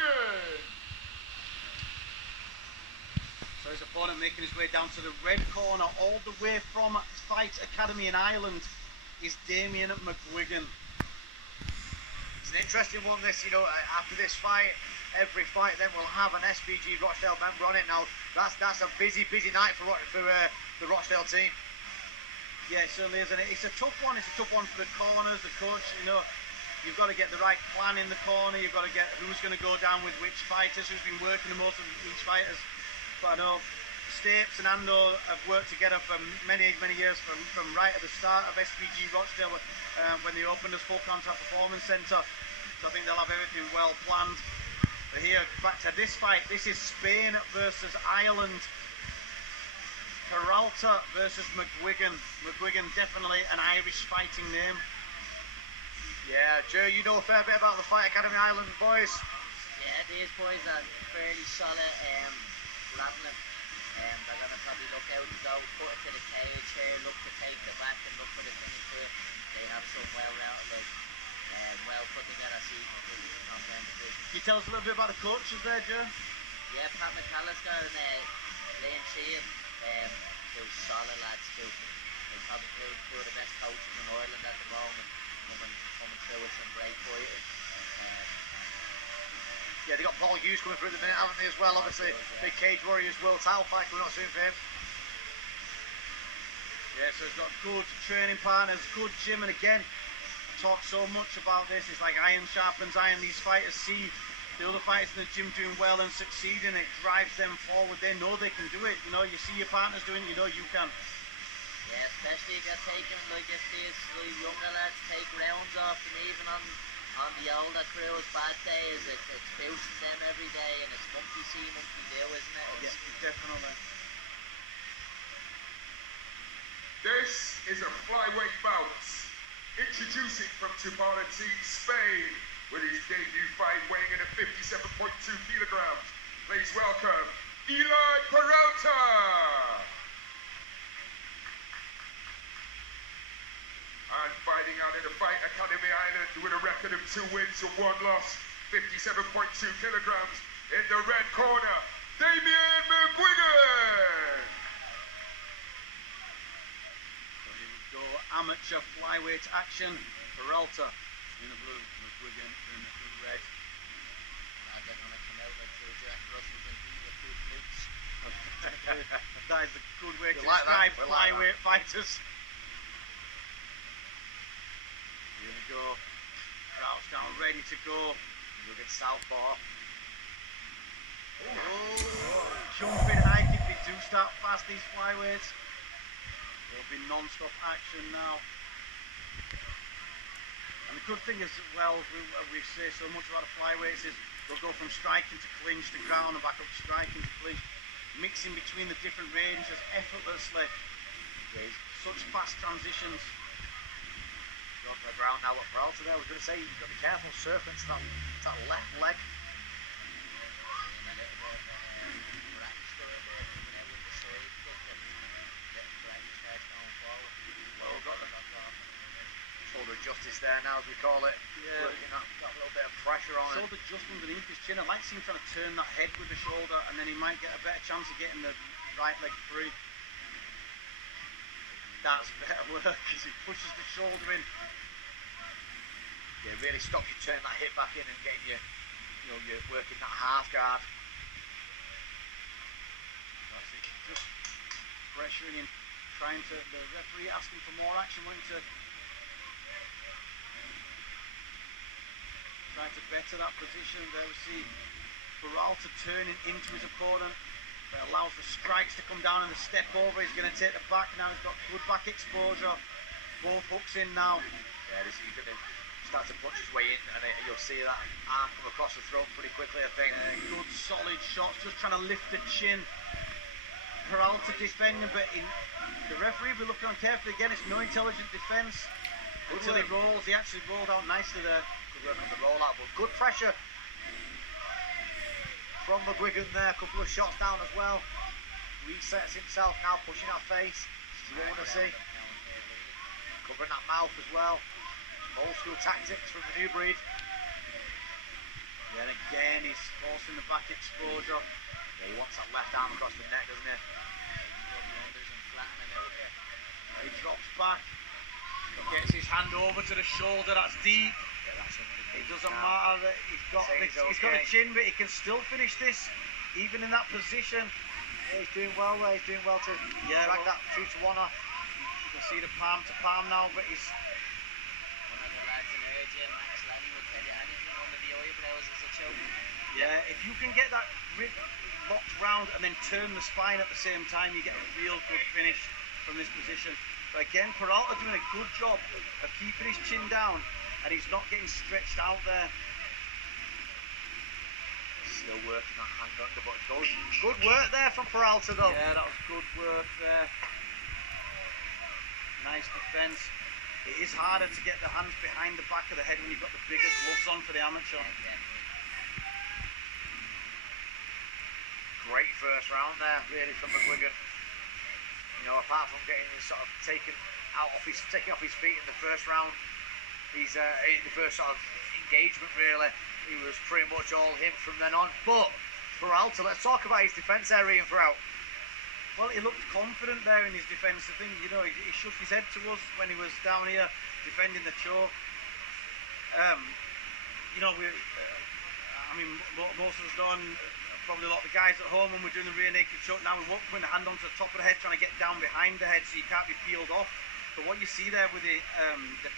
McGuigan. So his opponent making his way down to the red corner, all the way from Fight Academy in Ireland, is Damien McGuigan. It's an interesting one, this, you know, after this fight, every fight then will have an SBG Rochdale member on it. Now, that's a busy night for the Rochdale team. Yeah, it certainly is, and it's a tough one. It's a tough one for the corners, the coach, you know. You've got to get the right plan in the corner. You've got to get who's going to go down with which fighters, who's been working the most of each fighters. But I know Stapes and Ando have worked together for many years, from right at the start of SBG Rochdale when they opened as Full Contact Performance Centre. So I think they'll have everything well planned. But here, back to this fight, this is Spain versus Ireland. Peralta versus McGuigan. McGuigan, definitely an Irish fighting name. Yeah, Joe, you know a fair bit about the Fight Academy Ireland boys. Yeah, these boys are fairly solid, grappling. They're going to probably look out to go, put it to the cage here, look to take the back and look for the finish here. They have some well-rounded, well put together sequences on them. Can you tell us a little bit about the coaches there, Joe? Yeah, Pat McAllister and Liam Sheehan, two solid lads too. They're probably two of the best coaches in Ireland at the moment, coming through with some great fighting. Yeah, they got Paul Hughes coming through at the minute, haven't they, as well? Obviously, big Cage Warriors World title fight coming up soon for him. Yeah, so he's got good training partners, good gym, and again, I talk so much about this. It's like iron sharpens iron. These fighters see the other fighters in the gym doing well and succeeding. It drives them forward. They know they can do it. You know, you see your partners doing it, you know you can. Yeah, especially if you're taking, like, if these younger lads take rounds off them, even on the older crew's bad days, it's boosting them every day, and it's monkey see, monkey do, isn't it? Yes, definitely. This is a flyweight bout. Introducing from Tubarati, Spain, with his debut fight weighing in at 57.2 kilograms. Please welcome Eli Peralta. And fighting out in the Fight Academy Ireland with a record of 2 wins and 1 loss, 57.2 kilograms. In the red corner, Damien McGuigan. So here we go, amateur flyweight action. Peralta in the blue, McGuigan in the red. They're going to come out like two Jack Russells and beat with 2 flukes. That is a good way to like that. describe flyweight fighters. Here we go. Crowd's down, ready to go. Look at southpaw. Oh, jumping high kick. They do start fast, these flyweights. There'll be non-stop action now. And the good thing is, well, we say so much about the flyweights, is they'll go from striking to clinch to ground and back up to striking to clinch, mixing between the different ranges effortlessly. Jeez. Such fast transitions. Going for the ground now. What Peralta there was going to say, you've got to be careful surfing to that left leg. A little bit of practice there, coming out with the side kick and getting practice starts going forward. Well, we've got the shoulder of justice there now, as we call it. Yeah. Working that little bit of pressure on it. Shoulder just underneath his chin. I like seeing him trying to turn that head with the shoulder, and then he might get a better chance of getting the right leg free. That's better work as he pushes the shoulder in. Yeah, really stops you turning that hip back in and getting you're working that half guard. That's it. Just pressuring him, trying to. The referee asking for more action, wanting to try to better that position. There we see Peralta turning into his opponent. That allows the strikes to come down and the step over. He's going to take the back now. He's got good back exposure. Both hooks in now. Yeah, he's going to start to punch his way in, and you'll see that arm come across the throat pretty quickly, I think. Good solid shots, just trying to lift the chin. Peralta defending, but the referee will be looking on carefully again. It's no intelligent defence until he rolls. He actually rolled out nicely there. Good work on the rollout, but good pressure from McGuigan there. A couple of shots down as well. Resets himself now, pushing that face. You want to see. Covering that mouth as well. Old school tactics from the new breed. Yeah, and again, he's forcing the back exposure. Yeah, he wants that left arm across the neck, doesn't he? He drops back, gets his hand over to the shoulder, that's deep. Yeah, that's It doesn't matter that he's got a chin, but he can still finish this, even in that position. Yeah, he's doing well there. He's doing well to drag that 2-1 off. You can see the palm to palm now, but he's... One of the lads in our gym, Max Lenny, would tell you anything under the eyebrows is a choke. Yeah, if you can get that grip locked round and then turn the spine at the same time, you get a real good finish from this position. But again, Peralta doing a good job of keeping his chin down, and he's not getting stretched out there. Still working that hand under, but good work there from Peralta though. Yeah, that was good work there. Nice defence. It is harder to get the hands behind the back of the head when you've got the bigger gloves on for the amateur. Great first round there, really, from McGuigan. You know, apart from getting sort of taken off his feet in the first round, he's in the first sort of engagement really. He was pretty much all him from then on. But Peralta, let's talk about his defence there, Ian, throughout. Well, he looked confident there in his defence. The thing, you know, he shook his head to us when he was down here defending the choke. You know, I mean, most of us know, and probably a lot of the guys at home, when we're doing the rear naked choke now, we won't put the hand onto the top of the head trying to get down behind the head so you can't be peeled off. But what you see there with the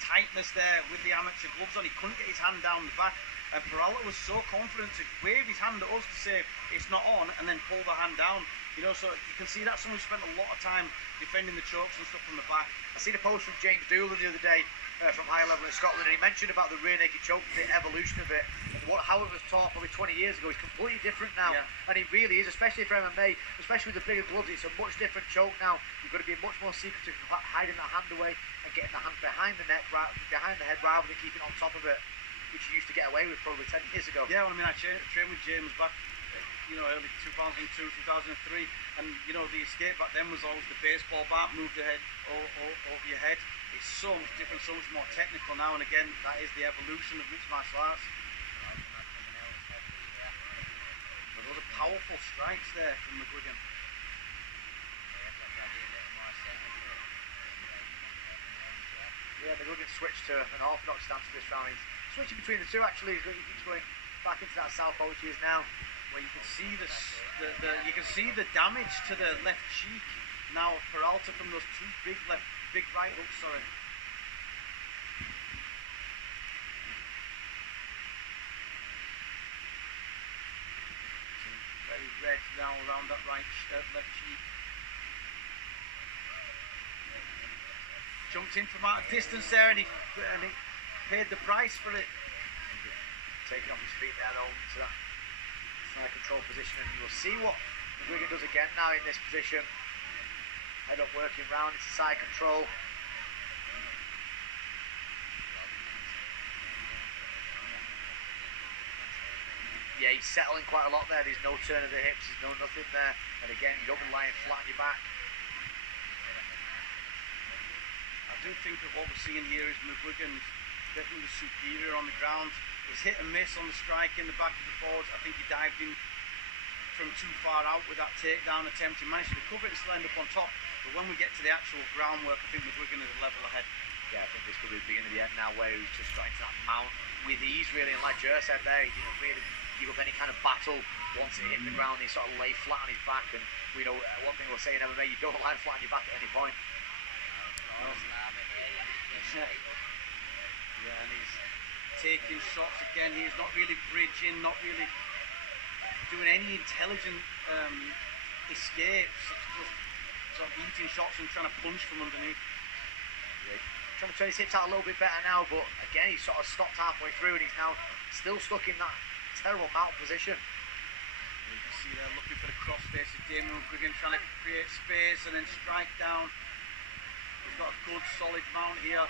tightness there with the amateur gloves on, he couldn't get his hand down the back. And Peralta was so confident to wave his hand at us to say it's not on and then pull the hand down. You know, so you can see that's someone who spent a lot of time defending the chokes and stuff from the back. I seen a post from James Doolan the other day from High Level in Scotland, and he mentioned about the rear naked choke, the evolution of it, and how it was taught probably 20 years ago. It's completely different now, and it really is, especially for MMA, especially with the bigger gloves. It's a much different choke now. You've got to be much more secretive, hiding that hand away and getting the hand behind the neck, behind the head, rather than keeping it on top of it, which you used to get away with probably 10 years ago. Yeah, well, I mean, I trained with James back, you know, early 2002, 2003, and you know, the escape back then was always the baseball bat, move the head over your head. It's so much different, so much more technical now, and again, that is the evolution of mixed martial arts. But those are powerful strikes there from McGuigan. Yeah, McGuigan switched to an orthodox stance this round. He's switching between the two actually. He keeps going back into that southpaw, which he is now. Well, you can see the damage to the left cheek now of Peralta from those two big right hooks. Sorry. Very red now around that left cheek. Jumped in from out of distance there, and he paid the price for it. Taking off his feet there though into that side control position, and you'll see what McGuigan does again now in this position. Head up working round, it's a side control. Yeah, he's settling quite a lot there. There's no turn of the hips, there's no nothing there. And again, you don't be lying flat on your back. I do think that what we're seeing here is McGuigan definitely superior on the ground. He's hit and miss on the strike in the back of the forwards. I think he dived in from too far out with that takedown attempt. He managed to recover it and still end up on top. But when we get to the actual groundwork, I think McGuigan is a level ahead. Yeah, I think this could be the beginning of the end now, where he's just got into that mount with ease, really. And like Jer said there, he didn't really give up any kind of battle once it hit the ground. He sort of lay flat on his back. And we know one thing we'll say in MMA, you don't lie flat on your back at any point. Yeah, and he's taking shots again. He's not really bridging, not really doing any intelligent escapes. It's just sort of eating shots and trying to punch from underneath. Yeah, trying to turn his hips out a little bit better now, but again he's sort of stopped halfway through, and he's now still stuck in that terrible mount position. You can see there looking for the cross face of Damien McGuigan, trying to create space and then strike down. He's got a good solid mount here.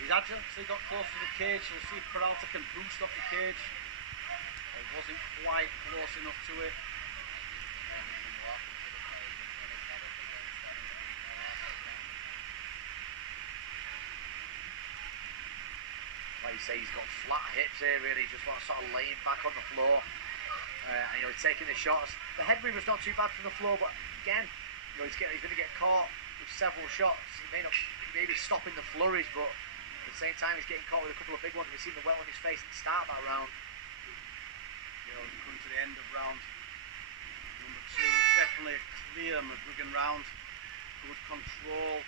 He's actually got close to the cage, so we'll see if Peralta can boost off the cage. It wasn't quite close enough to it. Like you say, he's got flat hips here, really, just sort of laying back on the floor. he's taking the shots. The head movement's not too bad from the floor, but again, he's going to get caught with several shots. He may be stopping the flurries, but at the same time, he's getting caught with a couple of big ones. We've seen the wet on his face at the start of that round. Coming to the end of round number 2, it's definitely a clear McGuigan round. Good control.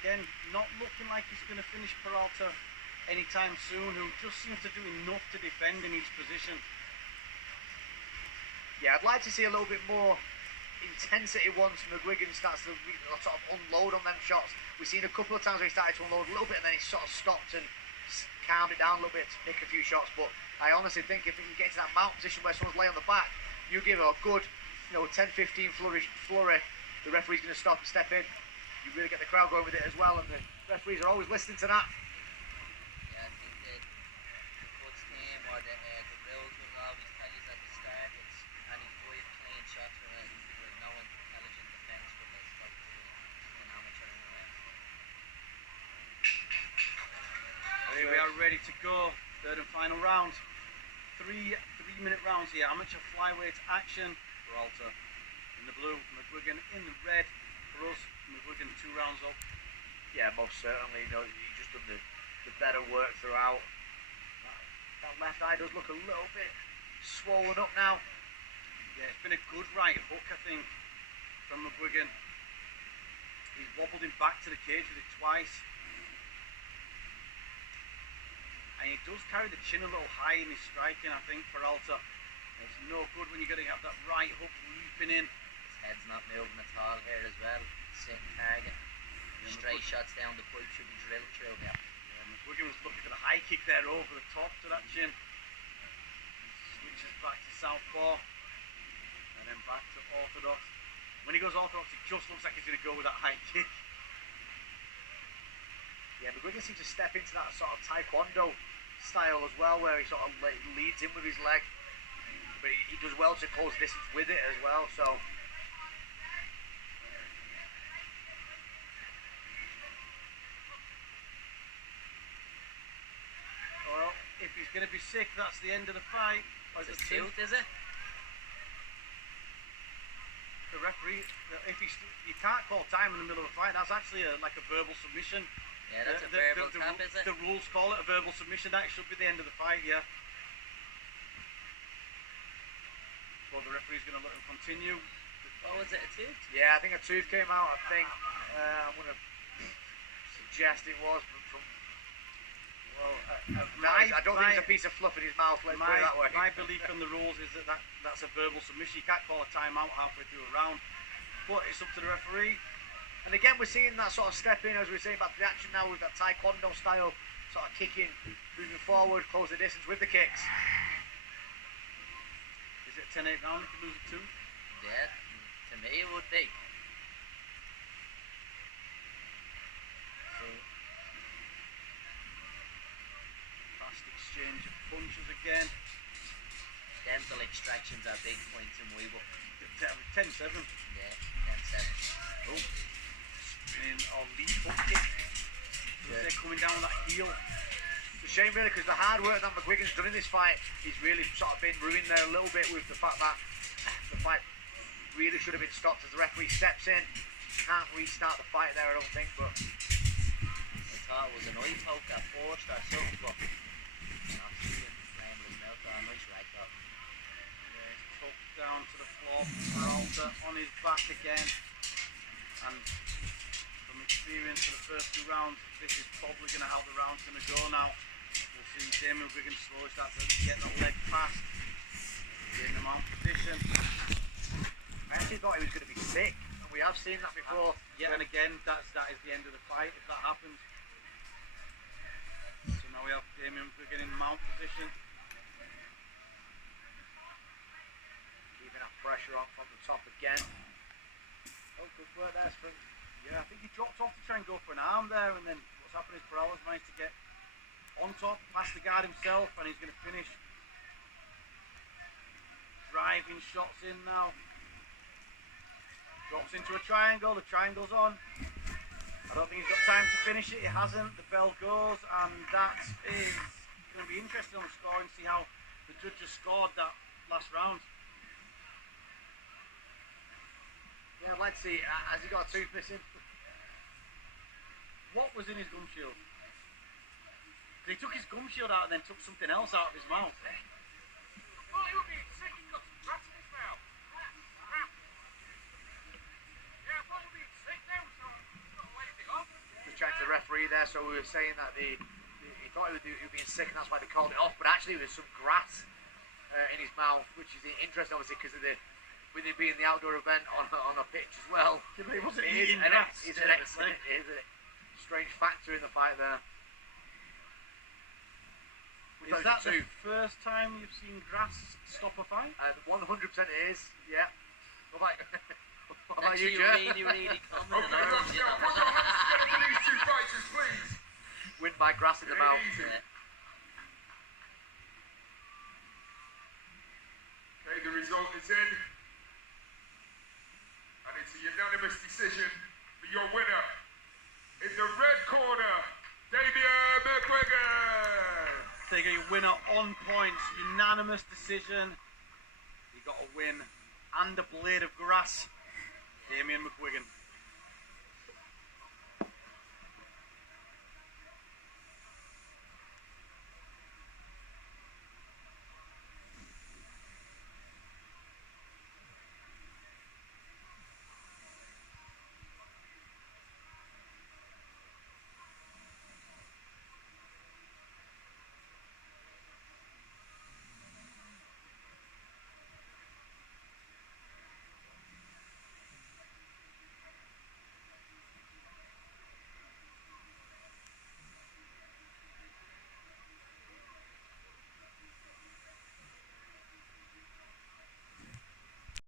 Again, not looking like he's going to finish Peralta anytime soon, who just seems to do enough to defend in each position. Yeah, I'd like to see a little bit more intensity once McGuigan starts to sort of unload on them shots. We've seen a couple of times where he started to unload a little bit and then he sort of stopped and calmed it down a little bit to pick a few shots. But I honestly think if you get to that mount position where someone's laying on the back, you give a good 10-15 flurry, the referee's going to stop and step in. You really get the crowd going with it as well, and the referees are always listening to that. Yeah, I think that the coach team or the rules will always tell you at the start it's only 5 clean shots for no intelligent defence from a stop between an amateur and a ref. Here we are ready to go. Third and final round. Three-minute rounds here. Amateur flyweight action. Peralta in the blue, McGuigan in the red. For us, McGuigan 2 rounds up. Yeah, most certainly. He's just done the better work throughout. That left eye does look a little bit swollen up now. Yeah, it's been a good right hook, I think, from McGuigan. He's wobbled him back to the cage with it twice. And he does carry the chin a little high in his striking, I think, Peralta. It's no good when you're going to have that right hook leaping in. His head's not moving at all here as well. Sitting target. Straight shots down the pipe should be drilled through now. Yeah, McGuigan was looking for the high kick there over the top to that chin. Switches back to southpaw. And then back to orthodox. When he goes orthodox, it just looks like he's going to go with that high kick. Yeah, McGuigan seems to step into that sort of taekwondo style as well, where he sort of leads in with his leg. But he does well to close distance with it as well, so... Well, if he's going to be sick, that's the end of the fight. It's a tooth, is it? The referee, you can't call time in the middle of a fight. That's actually like a verbal submission. Yeah, that's a verbal tap, is it? The rules call it a verbal submission. That should be the end of the fight, yeah. So the referee's going to let him continue. What was it, a tooth? Yeah, I think a tooth came out, I think. I'm going to suggest it was from... Well, I don't think it's a piece of fluff in his mouth, let's put it that way. My belief in the rules is that's a verbal submission. You can't call a timeout halfway through a round. But it's up to the referee. And again, we're seeing that sort of step in, as we were saying about the action now, with that taekwondo style, sort of kicking, moving forward, close the distance with the kicks. Is it 10-8 round if you lose a tooth? Yeah, to me it would be. So, fast exchange of punches again. Dental extractions are big points in my book. 10-7. Yeah, 10-7. Oh, spinning or lead hook kick. They're coming down that heel. It's a shame really, because the hard work that McGuigan's done in this fight, he's really sort of been ruined there a little bit with the fact that the fight really should have been stopped as the referee steps in. Can't restart the fight there, I don't think, but... I thought it was an eye poke at first or something, but... Nice right up. Yeah, he's tucked down to the floor. Peralta on his back again. And from experience for the first 2 rounds, this is probably going to how the round's going to go now. We'll see Damien Wigan slowly start to get the leg past. In the mount position. I actually thought he was going to be sick, and we have seen that before. Yeah, and again, that is the end of the fight if that happens. So now we have Damien Wigan in mount position. Keeping that pressure on from the top again. Oh, good work there, Spring. Yeah, I think he dropped off to try and go for an arm there, and then what's happened is Peralta's managed to get on top, past the guard himself, and he's going to finish. Driving shots in now. Drops into a triangle, the triangle's on. I don't think he's got time to finish it, he hasn't. The bell goes, and that is going to be interesting on the score and see how the judges scored that last round. like to see, has he got a tooth missing? What was in his gum shield? He took his gum shield out and then took something else out of his mouth. Oh, he would be sick. He's got some rats in his mouth. Yeah, what would be sick now? So he's got to wait it off. Just chatting to the referee there, so we were saying that he thought he was being sick and that's why they called it off, but actually there was some grass in his mouth, which is interesting obviously because of with it being the outdoor event on a pitch as well. Yeah, but he wasn't It is eating an grass. it is a strange factor in the fight there. Is that the first time you've seen grass stop a fight? 100% it is, yeah. What about That's you, you Joe? really common. Okay, folks, now put your hands together for these two fighters, please. Win by grass in the mouth. Easy. Okay, the result is in. And it's a unanimous decision for your winner. In the red corner, Damien McGuigan. Take a winner on points, unanimous decision. He got a win and a blade of grass. Damien McGuigan.